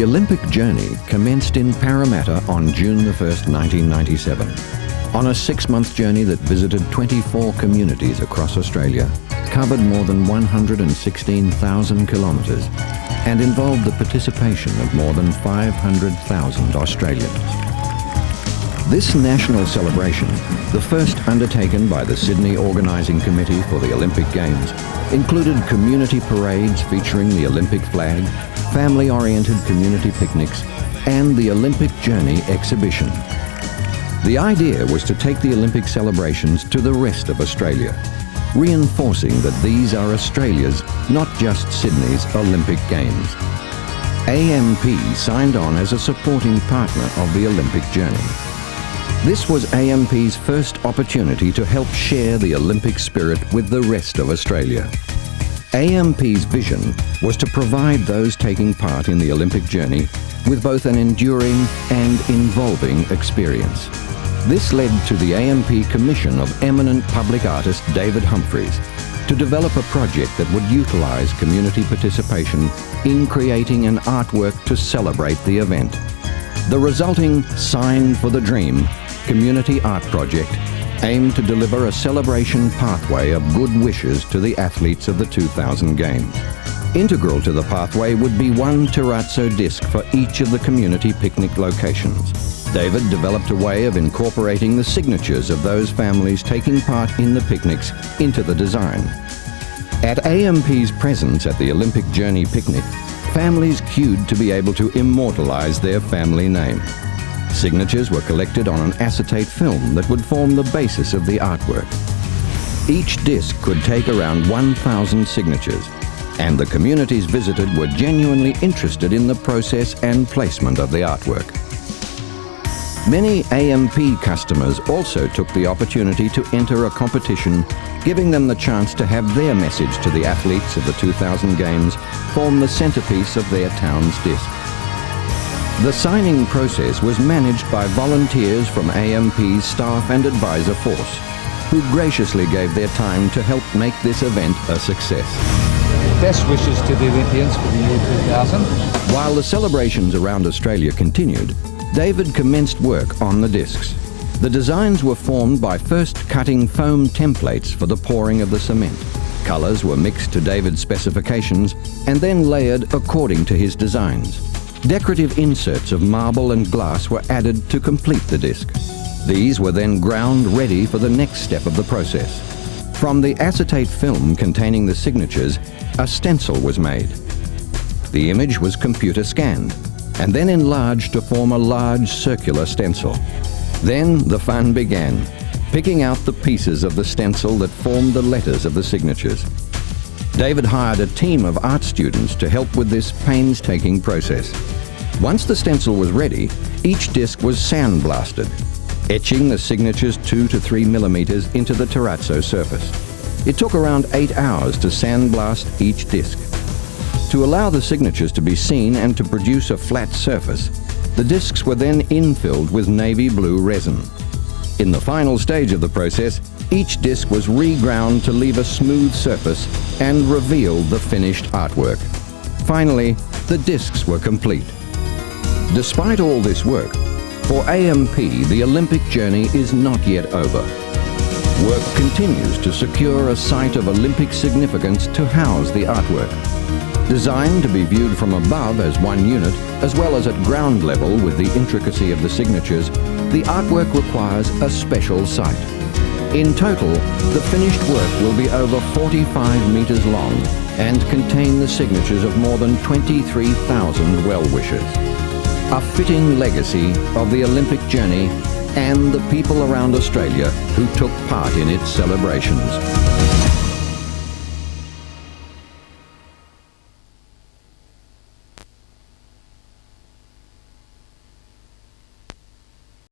The Olympic journey commenced in Parramatta on June the 1st, 1997, on a 6-month journey that visited 24 communities across Australia, covered more than 116,000 kilometres, and involved the participation of more than 500,000 Australians. This national celebration, the first undertaken by the Sydney Organising Committee for the Olympic Games, included community parades featuring the Olympic flag, family-oriented community picnics, and the Olympic Journey exhibition. The idea was to take the Olympic celebrations to the rest of Australia, reinforcing that these are Australia's, not just Sydney's, Olympic Games. AMP signed on as a supporting partner of the Olympic journey. This was AMP's first opportunity to help share the Olympic spirit with the rest of Australia. AMP's vision was to provide those taking part in the Olympic journey with both an enduring and involving experience. This led to the AMP commission of eminent public artist David Humphries to develop a project that would utilise community participation in creating an artwork to celebrate the event. The resulting Sign for the Dream community art project aimed to deliver a celebration pathway of good wishes to the athletes of the 2000 Games. Integral to the pathway would be one Terrazzo disc for each of the community picnic locations. David developed a way of incorporating the signatures of those families taking part in the picnics into the design. At AMP's presence at the Olympic Journey picnic, families queued to be able to immortalise their family name. Signatures were collected on an acetate film that would form the basis of the artwork. Each disc could take around 1,000 signatures, and the communities visited were genuinely interested in the process and placement of the artwork. Many AMP customers also took the opportunity to enter a competition, giving them the chance to have their message to the athletes of the 2000 Games form the centrepiece of their town's disc. The signing process was managed by volunteers from AMP's staff and advisor force, who graciously gave their time to help make this event a success. Best wishes to the Olympians for the year 2000. While the celebrations around Australia continued, David commenced work on the discs. The designs were formed by first cutting foam templates for the pouring of the cement. Colours were mixed to David's specifications and then layered according to his designs. Decorative inserts of marble and glass were added to complete the disc. These were then ground ready for the next step of the process. From the acetate film containing the signatures, a stencil was made. The image was computer scanned and then enlarged to form a large circular stencil. Then the fun began, picking out the pieces of the stencil that formed the letters of the signatures. David hired a team of art students to help with this painstaking process. Once the stencil was ready, each disc was sandblasted, etching the signatures 2 to 3 millimeters into the terrazzo surface. It took around 8 hours to sandblast each disc. To allow the signatures to be seen and to produce a flat surface, the discs were then infilled with navy blue resin. In the final stage of the process, each disc was reground to leave a smooth surface and reveal the finished artwork. Finally, the discs were complete. Despite all this work, for AMP, the Olympic journey is not yet over. Work continues to secure a site of Olympic significance to house the artwork. Designed to be viewed from above as one unit, as well as at ground level with the intricacy of the signatures, the artwork requires a special site. In total, the finished work will be over 45 metres long and contain the signatures of more than 23,000 well-wishers. A fitting legacy of the Olympic journey and the people around Australia who took part in its celebrations.